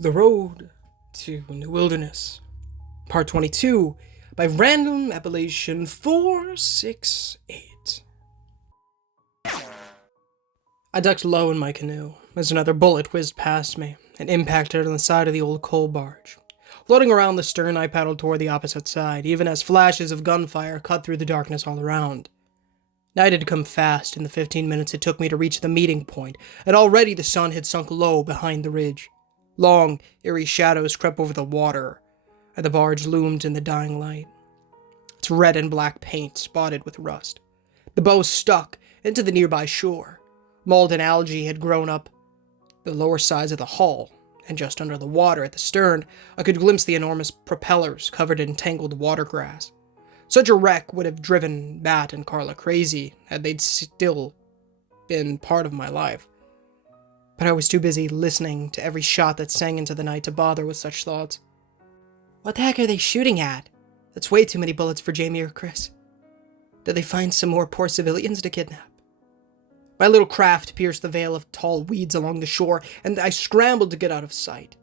The Road to New Wilderness, Part 22, by random appellation 468. I ducked low in my canoe as another bullet whizzed past me and impacted on the side of the old coal barge. Floating around the stern, I paddled toward the opposite side, even as flashes of gunfire cut through the darkness all around. Night had come fast in the 15 minutes it took me to reach the meeting point, and already the sun had sunk low behind the ridge. Long, eerie shadows crept over the water, and the barge loomed in the dying light, its red and black paint spotted with rust. The bow stuck into the nearby shore. Mold and algae had grown up the lower sides of the hull, and just under the water at the stern, I could glimpse the enormous propellers covered in tangled watergrass. Such a wreck would have driven Matt and Carla crazy had they still been part of my life. But I was too busy listening to every shot that sang into the night to bother with such thoughts. What the heck are they shooting at? That's way too many bullets for Jamie or Chris. Did they find some more poor civilians to kidnap? My little craft pierced the veil of tall weeds along the shore, and I scrambled to get out of sight.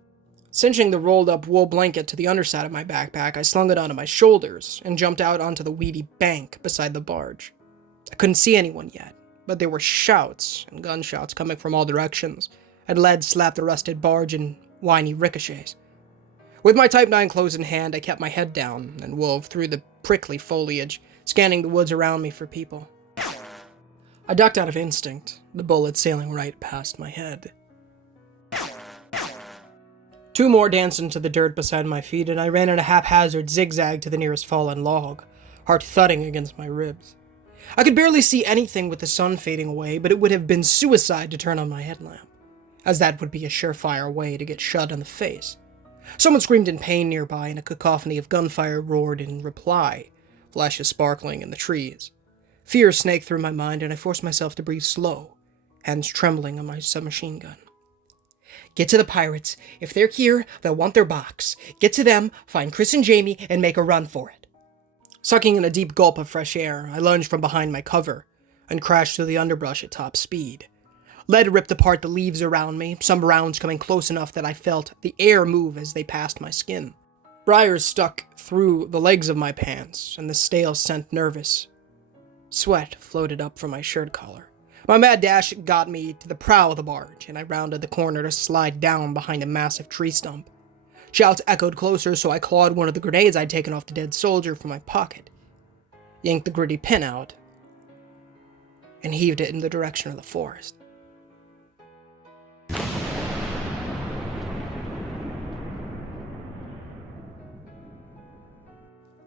Cinching the rolled-up wool blanket to the underside of my backpack, I slung it onto my shoulders and jumped out onto the weedy bank beside the barge. I couldn't see anyone yet, but there were shouts and gunshots coming from all directions, and lead slapped the rusted barge in whiny ricochets. With my Type 9 clothes in hand, I kept my head down and wove through the prickly foliage, scanning the woods around me for people. I ducked out of instinct, the bullet sailing right past my head. Two more danced into the dirt beside my feet, and I ran in a haphazard zigzag to the nearest fallen log, heart thudding against my ribs. I could barely see anything with the sun fading away, but it would have been suicide to turn on my headlamp, as that would be a surefire way to get shot in the face. Someone screamed in pain nearby, and a cacophony of gunfire roared in reply, flashes sparkling in the trees. Fear snaked through my mind, and I forced myself to breathe slow, hands trembling on my submachine gun. Get to the pirates. If they're here, they'll want their box. Get to them, find Chris and Jamie, and make a run for it. Sucking in a deep gulp of fresh air, I lunged from behind my cover and crashed through the underbrush at top speed. Lead ripped apart the leaves around me, some rounds coming close enough that I felt the air move as they passed my skin. Briars stuck through the legs of my pants, and the stale scent nervous. Sweat floated up from my shirt collar. My mad dash got me to the prow of the barge, and I rounded the corner to slide down behind a massive tree stump. Shouts echoed closer, so I clawed one of the grenades I'd taken off the dead soldier from my pocket, yanked the gritty pin out, and heaved it in the direction of the forest.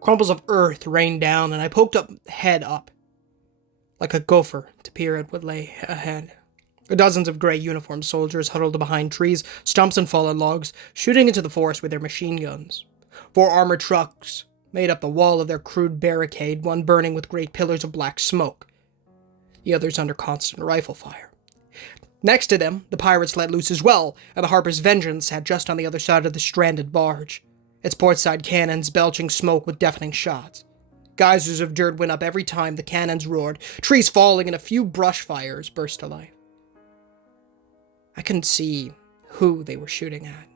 Crumples of earth rained down, and I poked head up, like a gopher, to peer at what lay ahead. Dozens of gray uniformed soldiers huddled behind trees, stumps, and fallen logs, shooting into the forest with their machine guns. 4 armored trucks made up the wall of their crude barricade, one burning with great pillars of black smoke, the others under constant rifle fire. Next to them, the pirates let loose as well, and the Harper's Vengeance sat just on the other side of the stranded barge, its portside cannons belching smoke with deafening shots. Geysers of dirt went up every time the cannons roared, trees falling, and a few brush fires burst to life. I couldn't see who they were shooting at,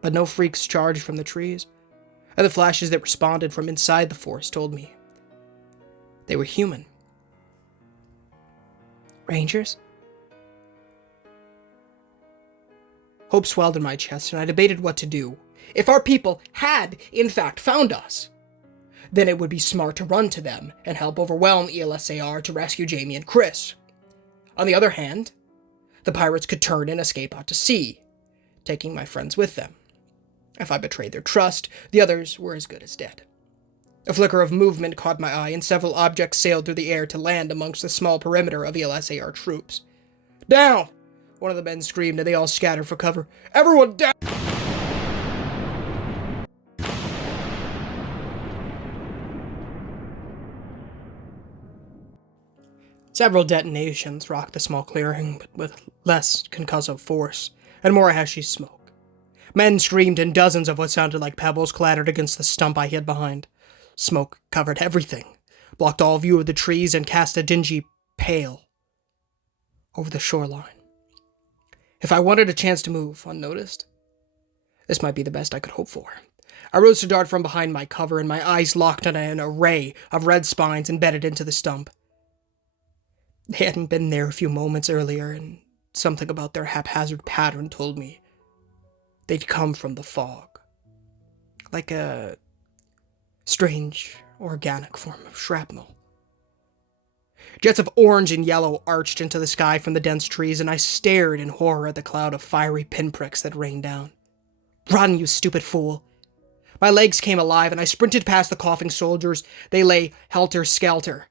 but no freaks charged from the trees, and the flashes that responded from inside the forest told me they were human. Rangers? Hope swelled in my chest, and I debated what to do. If our people had, in fact, found us, then it would be smart to run to them and help overwhelm ELSAR to rescue Jamie and Chris. On the other hand, the pirates could turn and escape out to sea, taking my friends with them. If I betrayed their trust, the others were as good as dead. A flicker of movement caught my eye, and several objects sailed through the air to land amongst the small perimeter of ELSAR troops. "Down!" one of the men screamed, and they all scattered for cover. "Everyone down!" Several detonations rocked the small clearing, but with less concussive force, and more ashy smoke. Men screamed, and dozens of what sounded like pebbles clattered against the stump I hid behind. Smoke covered everything, blocked all view of the trees, and cast a dingy pale over the shoreline. If I wanted a chance to move unnoticed, This might be the best I could hope for. I rose to dart from behind my cover, and my eyes locked on an array of red spines embedded into the stump. They hadn't been there a few moments earlier, and something about their haphazard pattern told me they'd come from the fog. Like a strange, organic form of shrapnel. Jets of orange and yellow arched into the sky from the dense trees, and I stared in horror at the cloud of fiery pinpricks that rained down. Run, you stupid fool! My legs came alive, and I sprinted past the coughing soldiers. They lay helter-skelter,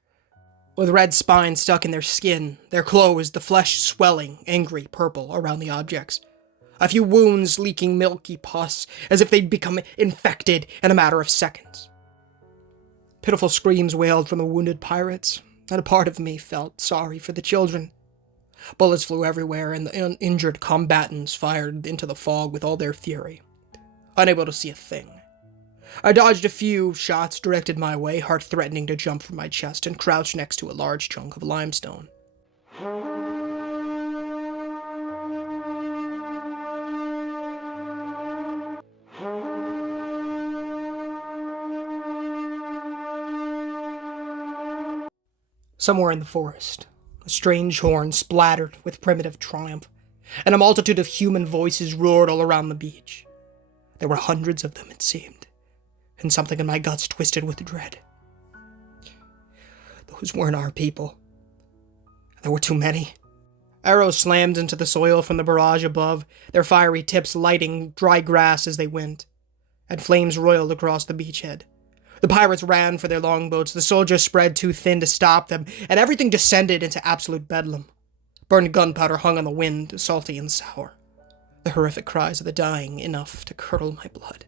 with red spines stuck in their skin, their clothes, the flesh swelling, angry purple around the objects. A few wounds leaking milky pus, as if they'd become infected in a matter of seconds. Pitiful screams wailed from the wounded pirates, and a part of me felt sorry for the children. Bullets flew everywhere, and the injured combatants fired into the fog with all their fury, unable to see a thing. I dodged a few shots directed my way, heart threatening to jump from my chest, and crouched next to a large chunk of limestone. Somewhere in the forest, a strange horn splattered with primitive triumph, and a multitude of human voices roared all around the beach. There were hundreds of them, it seemed, and something in my guts twisted with dread. Those weren't our people. There were too many. Arrows slammed into the soil from the barrage above, their fiery tips lighting dry grass as they went, and flames roiled across the beachhead. The pirates ran for their longboats, the soldiers spread too thin to stop them, and everything descended into absolute bedlam. Burned gunpowder hung on the wind, salty and sour. The horrific cries of the dying, enough to curdle my blood.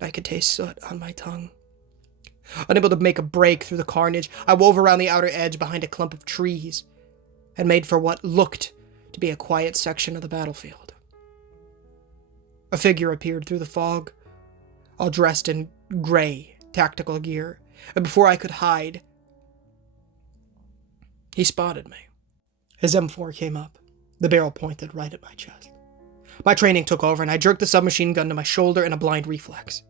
I could taste soot on my tongue. Unable to make a break through the carnage, I wove around the outer edge behind a clump of trees, and made for what looked to be a quiet section of the battlefield. A figure appeared through the fog, all dressed in gray tactical gear, and before I could hide, he spotted me. His M4 came up, the barrel pointed right at my chest. My training took over, and I jerked the submachine gun to my shoulder in a blind reflex.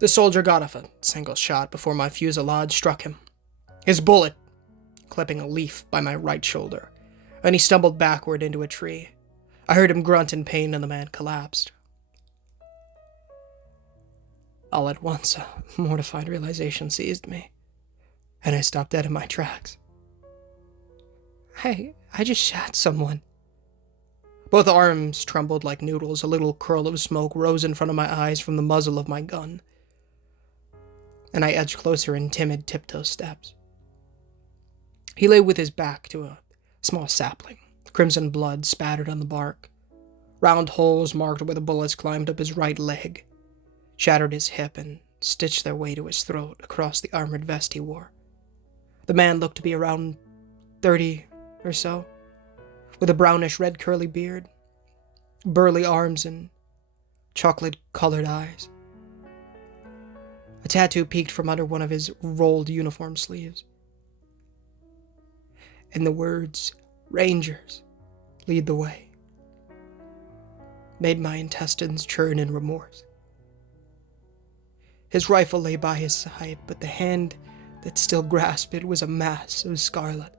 The soldier got off a single shot before my fusillade struck him, his bullet clipping a leaf by my right shoulder, and he stumbled backward into a tree. I heard him grunt in pain, and the man collapsed. All at once, a mortified realization seized me, and I stopped dead in my tracks. I just shot someone. Both arms trembled like noodles. A little curl of smoke rose in front of my eyes from the muzzle of my gun, and I edged closer in timid tiptoe steps. He lay with his back to a small sapling, crimson blood spattered on the bark. Round holes marked where the bullets climbed up his right leg, shattered his hip, and stitched their way to his throat across the armored vest he wore. The man looked to be around 30 or so, with a brownish red curly beard, burly arms, and chocolate-colored eyes. A tattoo peeked from under one of his rolled uniform sleeves, and the words, "Rangers, lead the way," made my intestines churn in remorse. His rifle lay by his side, but the hand that still grasped it was a mass of scarlet.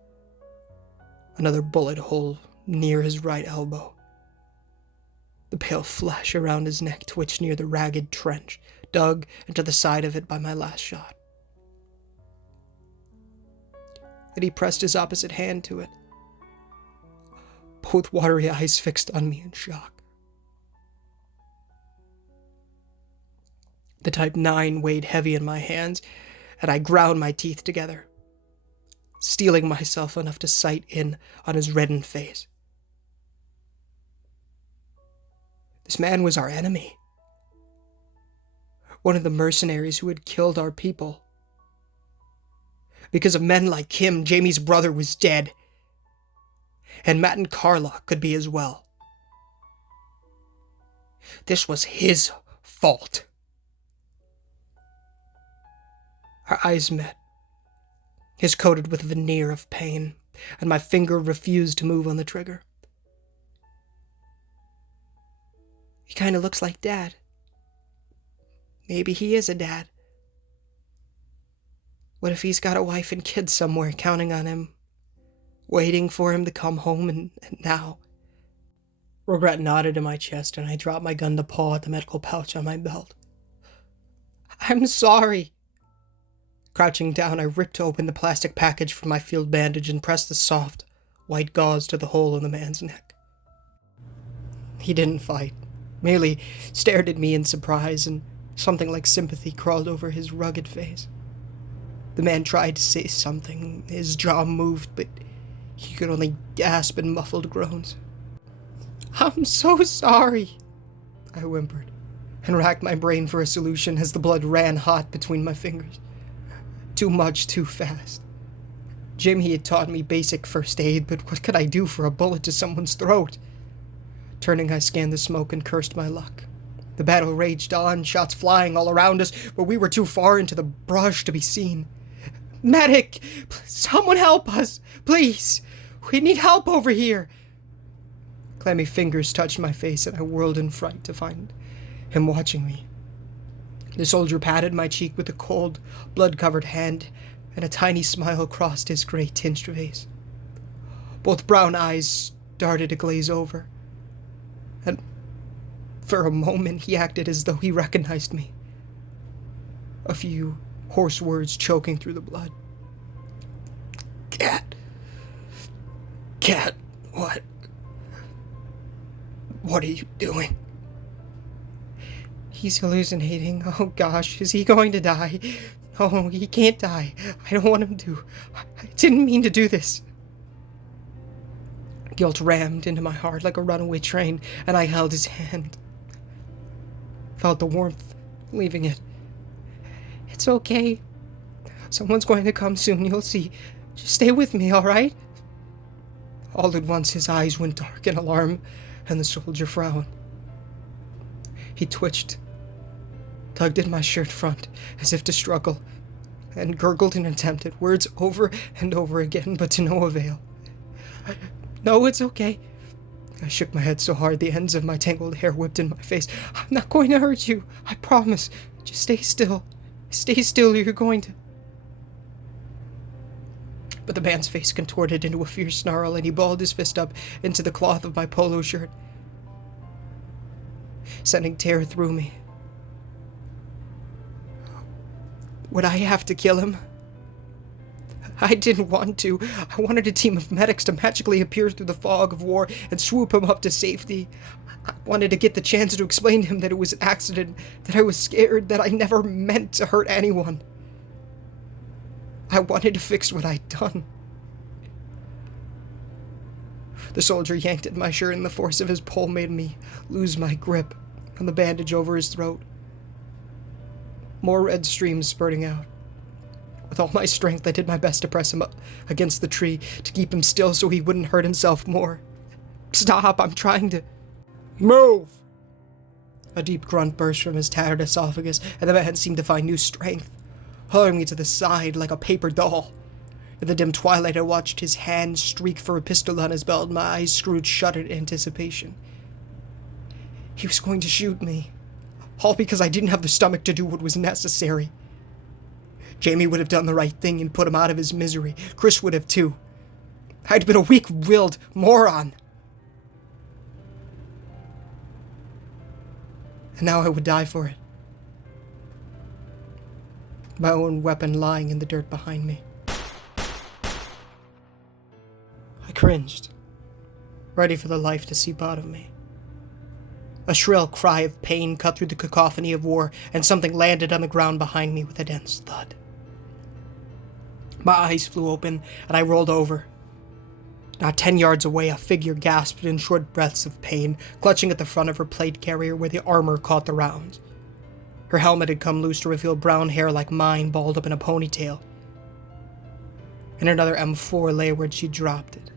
Another bullet hole near his right elbow. The pale flesh around his neck twitched near the ragged trench, dug into the side of it by my last shot. And he pressed his opposite hand to it, both watery eyes fixed on me in shock. The Type 9 weighed heavy in my hands, and I ground my teeth together, steeling myself enough to sight in on his reddened face. This man was our enemy. One of the mercenaries who had killed our people. Because of men like him, Jamie's brother was dead. And Matt and Carla could be as well. This was his fault. Our eyes met, his coated with a veneer of pain, and my finger refused to move on the trigger. He kind of looks like Dad. Maybe he is a dad. What if he's got a wife and kids somewhere counting on him, waiting for him to come home and now? Regret knotted in my chest, and I dropped my gun to paw at the medical pouch on my belt. I'm sorry. Crouching down, I ripped open the plastic package from my field bandage and pressed the soft, white gauze to the hole in the man's neck. He didn't fight, merely stared at me in surprise, and something like sympathy crawled over his rugged face. The man tried to say something, his jaw moved, but he could only gasp in muffled groans. I'm so sorry, I whimpered, and racked my brain for a solution as the blood ran hot between my fingers. Too much, too fast. Jimmy had taught me basic first aid, but what could I do for a bullet to someone's throat? Turning, I scanned the smoke and cursed my luck. The battle raged on, shots flying all around us, but we were too far into the brush to be seen. Medic! Someone help us! Please! We need help over here! Clammy fingers touched my face, and I whirled in fright to find him watching me. The soldier patted my cheek with a cold, blood-covered hand, and a tiny smile crossed his gray-tinged face. Both brown eyes started to glaze over, and for a moment he acted as though he recognized me. A few hoarse words choking through the blood. Cat, what are you doing? He's hallucinating. Oh gosh, is he going to die? Oh, he can't die. I don't want him to. I didn't mean to do this. Guilt rammed into my heart like a runaway train, and I held his hand. Felt the warmth leaving it. It's okay. Someone's going to come soon, you'll see. Just stay with me, all right? All at once his eyes went dark in alarm, and the soldier frowned. He twitched, tugged at my shirt front as if to struggle, and gurgled an attempt at words over and over again, but to no avail. No, it's okay. I shook my head so hard the ends of my tangled hair whipped in my face. I'm not going to hurt you, I promise. Just stay still. Stay still, you're going to... But the man's face contorted into a fierce snarl, and he balled his fist up into the cloth of my polo shirt, sending terror through me. Would I have to kill him? I didn't want to. I wanted a team of medics to magically appear through the fog of war and swoop him up to safety. I wanted to get the chance to explain to him that it was an accident, that I was scared, that I never meant to hurt anyone. I wanted to fix what I'd done. The soldier yanked at my shirt, and the force of his pull made me lose my grip on the bandage over his throat. More red streams spurting out. With all my strength, I did my best to press him up against the tree, to keep him still so he wouldn't hurt himself more. Stop, I'm trying to... Move! A deep grunt burst from his tattered esophagus, and the man seemed to find new strength, hurling me to the side like a paper doll. In the dim twilight, I watched his hand streak for a pistol on his belt, my eyes screwed shut in anticipation. He was going to shoot me, all because I didn't have the stomach to do what was necessary. Jamie would have done the right thing and put him out of his misery. Chris would have too. I'd been a weak-willed moron. And now I would die for it. My own weapon lying in the dirt behind me. I cringed, ready for the life to seep out of me. A shrill cry of pain cut through the cacophony of war, and something landed on the ground behind me with a dense thud. My eyes flew open, and I rolled over. Not 10 yards away, a figure gasped in short breaths of pain, clutching at the front of her plate carrier where the armor caught the rounds. Her helmet had come loose to reveal brown hair like mine balled up in a ponytail. And another M4 lay where she dropped it.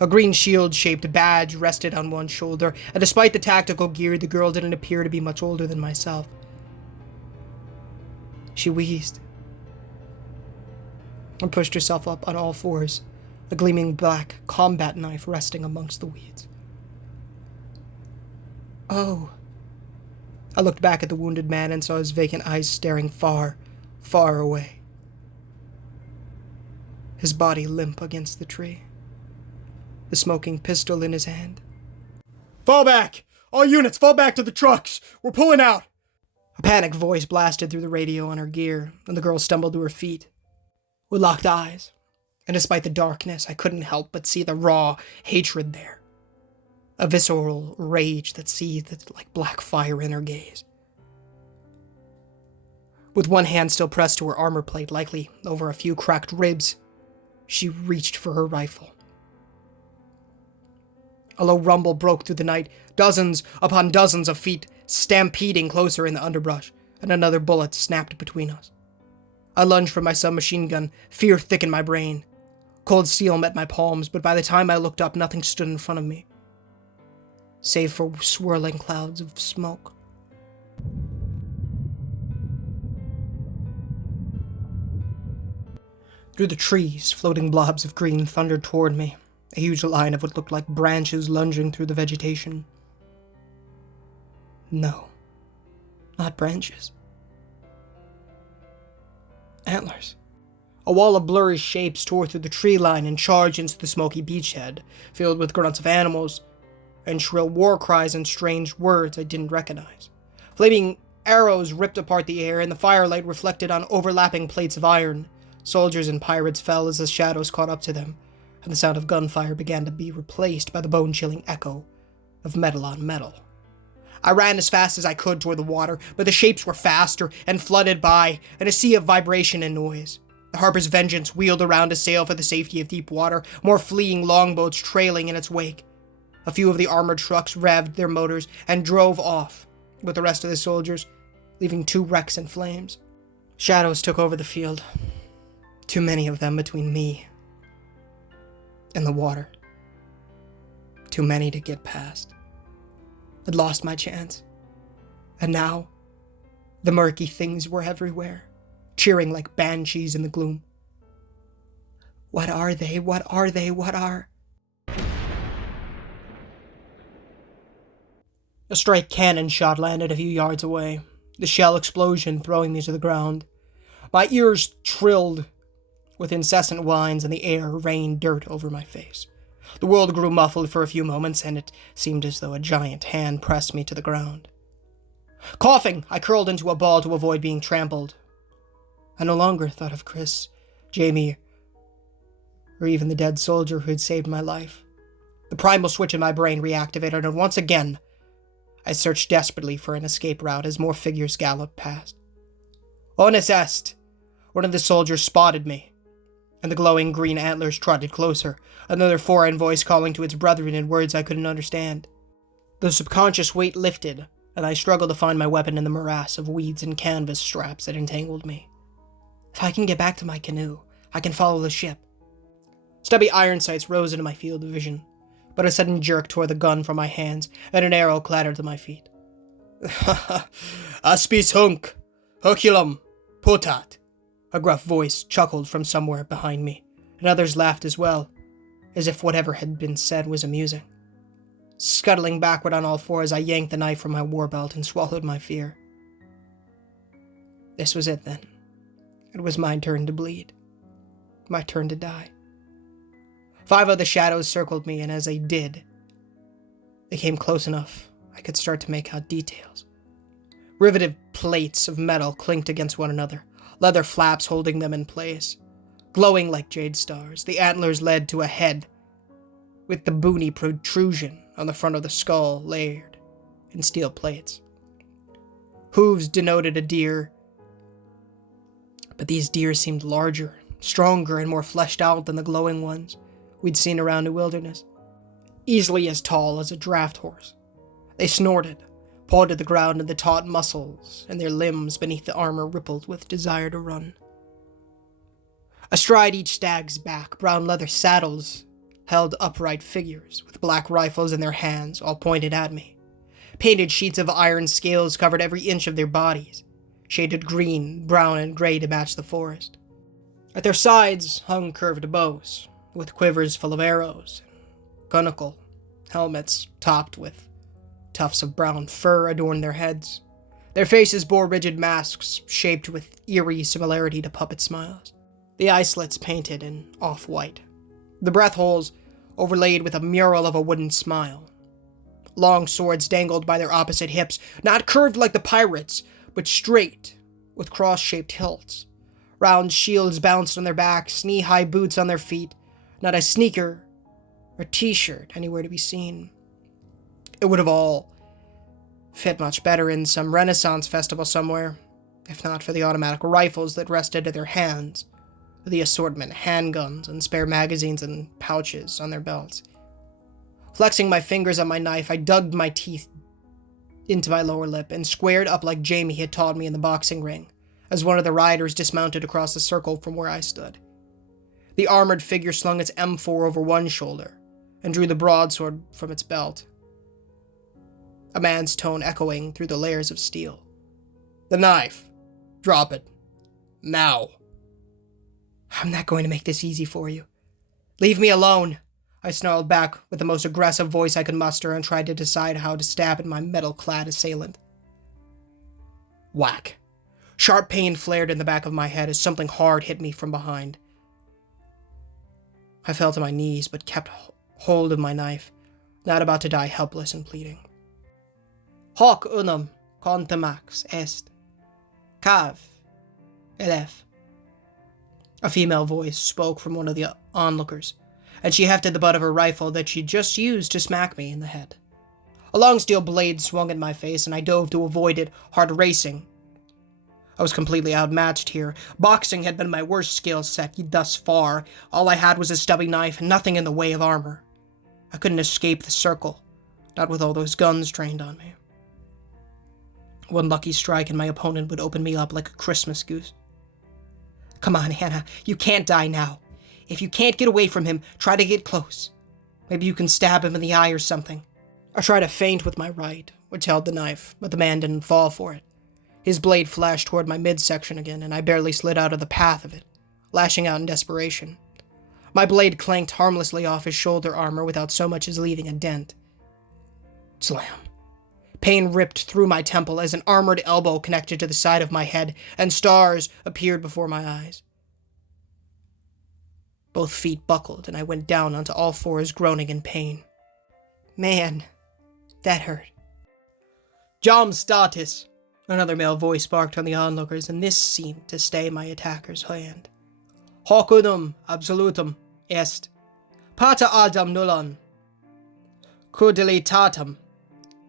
A green shield-shaped badge rested on one shoulder, and despite the tactical gear, the girl didn't appear to be much older than myself. She wheezed and pushed herself up on all fours, a gleaming black combat knife resting amongst the weeds. Oh. I looked back at the wounded man and saw his vacant eyes staring far, far away. His body limp against the tree, the smoking pistol in his hand. "Fall back! All units, fall back to the trucks! We're pulling out!" A panicked voice blasted through the radio on her gear, and the girl stumbled to her feet. We locked eyes, and despite the darkness, I couldn't help but see the raw hatred there. A visceral rage that seethed like black fire in her gaze. With one hand still pressed to her armor plate, likely over a few cracked ribs, she reached for her rifle. A low rumble broke through the night, dozens upon dozens of feet stampeding closer in the underbrush, and another bullet snapped between us. I lunged for my submachine gun, fear thickened my brain. Cold steel met my palms, but by the time I looked up, nothing stood in front of me, save for swirling clouds of smoke. Through the trees, floating blobs of green thundered toward me, a huge line of what looked like branches lunging through the vegetation. No, not branches. Antlers. A wall of blurry shapes tore through the tree line and charged into the smoky beachhead, filled with grunts of animals and shrill war cries and strange words I didn't recognize. Flaming arrows ripped apart the air, and the firelight reflected on overlapping plates of iron. Soldiers and pirates fell as the shadows caught up to them, and the sound of gunfire began to be replaced by the bone-chilling echo of metal on metal. I ran as fast as I could toward the water, but the shapes were faster and flooded by in a sea of vibration and noise. The Harper's Vengeance wheeled around to sail for the safety of deep water, more fleeing longboats trailing in its wake. A few of the armored trucks revved their motors and drove off with the rest of the soldiers, leaving 2 wrecks in flames. Shadows took over the field. Too many of them between me and the water. Too many to get past. I'd lost my chance. And now, the murky things were everywhere, cheering like banshees in the gloom. What are they? What are they? What are... A stray cannon shot landed a few yards away, the shell explosion throwing me to the ground. My ears trilled with incessant whines, and the air rained dirt over my face. The world grew muffled for a few moments, and it seemed as though a giant hand pressed me to the ground. Coughing, I curled into a ball to avoid being trampled. I no longer thought of Chris, Jamie, or even the dead soldier who had saved my life. The primal switch in my brain reactivated, and once again, I searched desperately for an escape route as more figures galloped past. Honest est! One of the soldiers spotted me, and the glowing green antlers trotted closer, another foreign voice calling to its brethren in words I couldn't understand. The subconscious weight lifted, and I struggled to find my weapon in the morass of weeds and canvas straps that entangled me. If I can get back to my canoe, I can follow the ship. Stubby iron sights rose into my field of vision, but a sudden jerk tore the gun from my hands, and an arrow clattered to my feet. Aspis hunc, hoculum, potat. A gruff voice chuckled from somewhere behind me, and others laughed as well, as if whatever had been said was amusing. Scuttling backward on all fours, I yanked the knife from my war belt and swallowed my fear. This was it then. It was my turn to bleed. My turn to die. 5 of the shadows circled me, and as they did, they came close enough I could start to make out details. Riveted plates of metal clinked against one another, leather flaps holding them in place. Glowing like jade stars, the antlers led to a head, with the bony protrusion on the front of the skull layered in steel plates. Hooves denoted a deer, but these deer seemed larger, stronger, and more fleshed out than the glowing ones we'd seen around the wilderness. Easily as tall as a draft horse. They snorted, pawed at the ground, and the taut muscles in their limbs beneath the armor rippled with desire to run. Astride each stag's back, brown leather saddles held upright figures with black rifles in their hands, all pointed at me. Painted sheets of iron scales covered every inch of their bodies, shaded green, brown, and gray to match the forest. At their sides hung curved bows, with quivers full of arrows, conical helmets topped with Tufts of brown fur adorned their heads. Their faces bore rigid masks shaped with eerie similarity to puppet smiles. The eye slits painted in off-white. The breath holes overlaid with a mural of a wooden smile. Long swords dangled by their opposite hips, not curved like the pirates, but straight, with cross-shaped hilts. Round shields bounced on their backs, knee-high boots on their feet, not a sneaker or t-shirt anywhere to be seen. It would have all fit much better in some Renaissance festival somewhere, if not for the automatic rifles that rested at their hands, the assortment handguns and spare magazines and pouches on their belts. Flexing my fingers on my knife, I dug my teeth into my lower lip and squared up like Jamie had taught me in the boxing ring, as one of the riders dismounted across the circle from where I stood. The armored figure slung its M4 over one shoulder and drew the broadsword from its belt, a man's tone echoing through the layers of steel. "The knife. Drop it. Now." "I'm not going to make this easy for you. Leave me alone," I snarled back with the most aggressive voice I could muster and tried to decide how to stab at my metal-clad assailant. Whack. Sharp pain flared in the back of my head as something hard hit me from behind. I fell to my knees but kept hold of my knife, not about to die helpless and pleading. "Hoc unum contamax est. Cav. Elef." A female voice spoke from one of the onlookers, and she hefted the butt of her rifle that she'd just used to smack me in the head. A long steel blade swung at my face, and I dove to avoid it, heart racing. I was completely outmatched here. Boxing had been my worst skill set thus far. All I had was a stubby knife and nothing in the way of armor. I couldn't escape the circle, not with all those guns trained on me. One lucky strike and my opponent would open me up like a Christmas goose. "Come on, Hannah, you can't die now. If you can't get away from him, try to get close. Maybe you can stab him in the eye or something." I tried to feint with my right, which held the knife, but the man didn't fall for it. His blade flashed toward my midsection again, and I barely slid out of the path of it, lashing out in desperation. My blade clanked harmlessly off his shoulder armor without so much as leaving a dent. Slam. Pain ripped through my temple as an armored elbow connected to the side of my head, and stars appeared before my eyes. Both feet buckled, and I went down onto all fours, groaning in pain. Man, that hurt. "Jam status," another male voice barked on the onlookers, and this seemed to stay my attacker's hand. "Hoc unum absolutum est. Pater Adam nullan. Crudelitatem.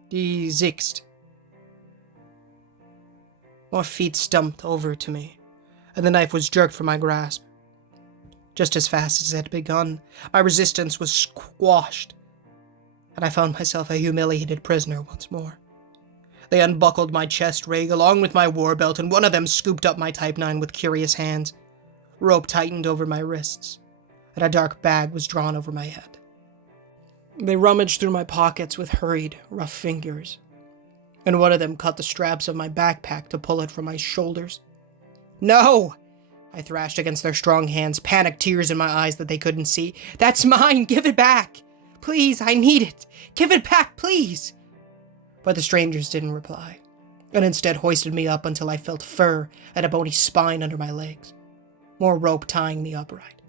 Desixt." More feet stumped over to me, and the knife was jerked from my grasp. Just as fast as it had begun, my resistance was squashed, and I found myself a humiliated prisoner once more. They unbuckled my chest rig along with my war belt, and one of them scooped up my Type 9 with curious hands. Rope tightened over my wrists, and a dark bag was drawn over my head. They rummaged through my pockets with hurried, rough fingers, and one of them cut the straps of my backpack to pull it from my shoulders. "No!" I thrashed against their strong hands, panic tears in my eyes that they couldn't see. "That's mine! Give it back! Please, I need it! Give it back, please!" But the strangers didn't reply, and instead hoisted me up until I felt fur and a bony spine under my legs, more rope tying me upright.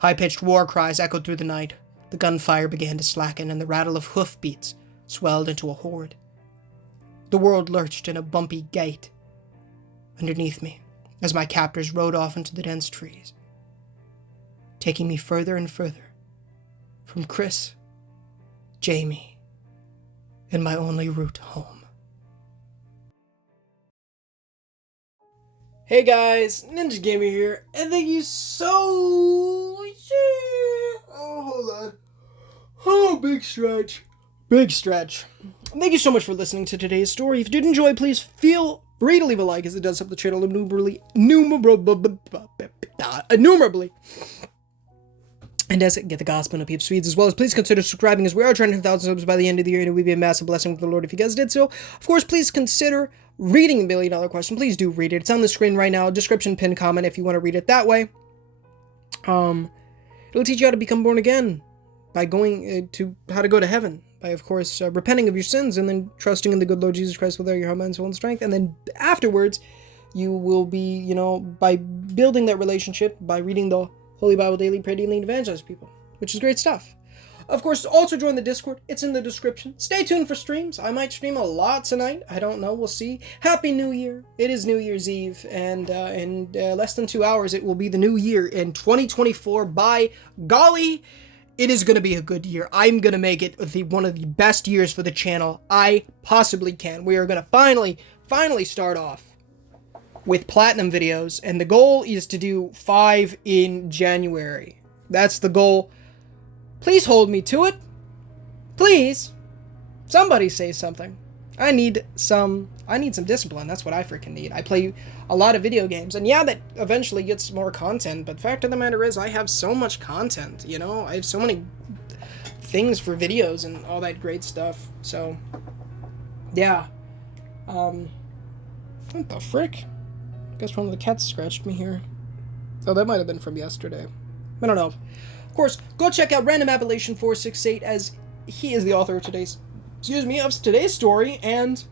High-pitched war cries echoed through the night. The gunfire began to slacken, and the rattle of hoofbeats swelled into a horde. The world lurched in a bumpy gait underneath me as my captors rode off into the dense trees, taking me further and further from Chris, Jamie, and my only route home. Hey guys, Ninja Gamer here, and thank you so much. Oh, hold on. Oh, big stretch. Big stretch. Thank you so much for listening to today's story. If you did enjoy, please feel free to leave a like, as it does help the channel innumerably. And as it get the gospel of peeps Swedes, as well as please consider subscribing, as we are trying to hit 1,000 subs by the end of the year, and it would be a massive blessing for the Lord if you guys did so. Of course, please consider reading the $1 billion question. Please do read it. It's on the screen right now. Description, pin, comment if you want to read it that way. It'll teach you how to become born again by going to how to go to heaven by of course, repenting of your sins and then trusting in the good Lord Jesus Christ with all your heart, mind, soul, and strength. And then afterwards, you will be, by building that relationship, by reading the Holy Bible daily, pray daily, and evangelize people, which is great stuff. Of course, also join the Discord. It's in the description. Stay tuned for streams. I might stream a lot tonight. I don't know. We'll see. Happy New Year. It is New Year's Eve, and in less than 2 hours, it will be the new year in 2024. By golly, it is going to be a good year. I'm going to make it one of the best years for the channel I possibly can. We are going to finally start off with platinum videos, and the goal is to do 5 in January. That's the goal. Please hold me to it. Please. Somebody say something. I need some discipline. That's what I freaking need. I play a lot of video games, and yeah, that eventually gets more content, but fact of the matter is I have so much content, I have so many things for videos and all that great stuff. So, yeah. What the frick? I guess one of the cats scratched me here. Oh, that might have been from yesterday. I don't know. Of course, go check out Random Appellation 468 as he is the author of today's story, and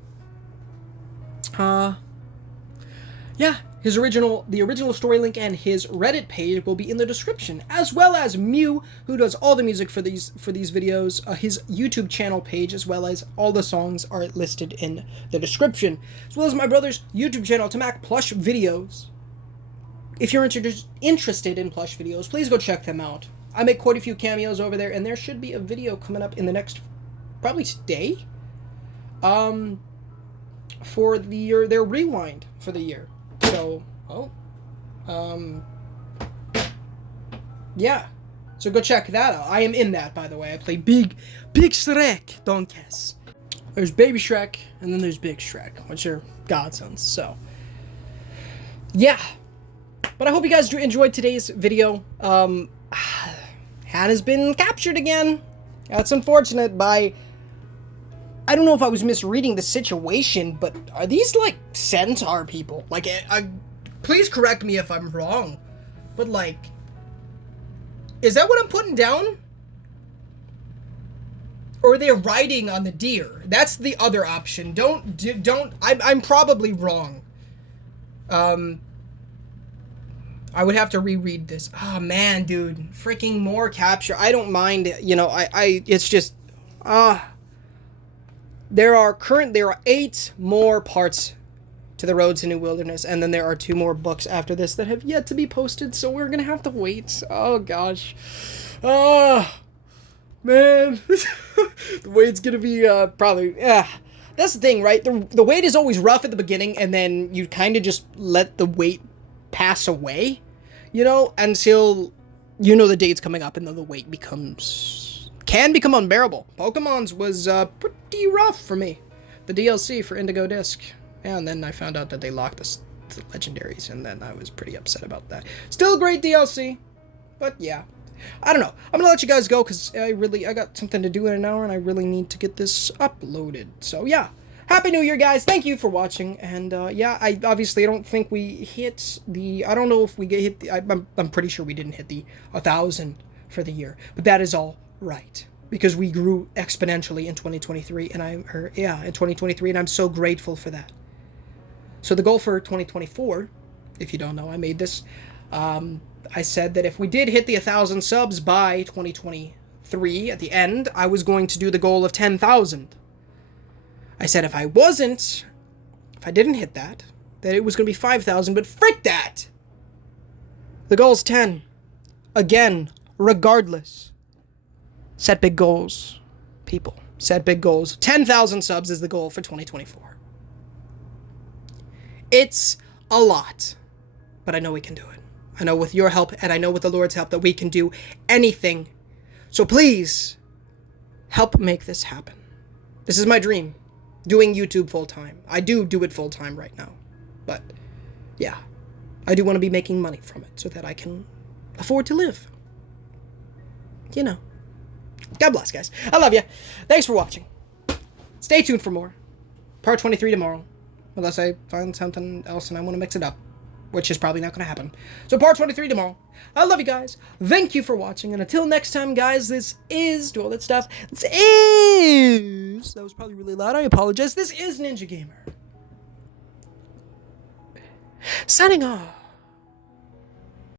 yeah, the original story link and his Reddit page will be in the description, as well as Mew, who does all the music for these videos, his YouTube channel page, as well as all the songs are listed in the description, as well as my brother's YouTube channel, Tamak Plush Videos. If you're interested in plush videos, please go check them out. I make quite a few cameos over there, and there should be a video coming up in the next, probably today, for their rewind for the year. So, yeah. So go check that out. I am in that, by the way. I play Big Shrek, don't guess. There's Baby Shrek, and then there's Big Shrek, which are godsons, so. Yeah. But I hope you guys enjoyed today's video. Hannah's been captured again. That's unfortunate I don't know if I was misreading the situation, but are these, like, centaur people? Like, please correct me if I'm wrong, but, like, is that what I'm putting down? Or are they riding on the deer? That's the other option. I'm probably wrong. I would have to reread this. Oh, man, dude. Freaking more capture. I don't mind, it's just, there are 8 more parts to the Road to New Wilderness, and then there are 2 more books after this that have yet to be posted, so we're gonna have to wait. Oh, gosh. Oh, man. The wait's gonna be, probably, that's the thing, right? The wait is always rough at the beginning, and then you kind of just let the wait pass away, until the date's coming up, and then the wait can become unbearable. Pokemon's was pretty rough for me. The DLC for Indigo Disc. And then I found out that they locked the legendaries, and then I was pretty upset about that. Still a great DLC, but yeah. I don't know. I'm gonna let you guys go because I got something to do in an hour, and I really need to get this uploaded. So yeah. Happy New Year, guys. Thank you for watching. And yeah, I don't think we hit the, I don't know if we hit the, I'm pretty sure we didn't hit the 1,000 for the year, but that is all right, because we grew exponentially in 2023, and in 2023, and I'm so grateful for that. So the goal for 2024, if you don't know, I made this, I said that if we did hit the 1,000 subs by 2023 at the end, I was going to do the goal of 10,000. I said if I didn't hit that it was going to be 5,000, but frick that! The goal's 10. Again, regardless. Set big goals, people. Set big goals. 10,000 subs is the goal for 2024. It's a lot, but I know we can do it. I know with your help, and I know with the Lord's help, that we can do anything. So please, help make this happen. This is my dream. Doing YouTube full-time. I do it full-time right now. But, yeah. I do want to be making money from it so that I can afford to live. God bless, guys. I love you. Thanks for watching. Stay tuned for more. Part 23 tomorrow. Unless I find something else and I want to mix it up. which is probably not going to happen. So part 23 tomorrow. I love you guys. Thank you for watching. And until next time, guys, this is... do all that stuff. This is... that was probably really loud. I apologize. This is Ninja Gamer. Signing off.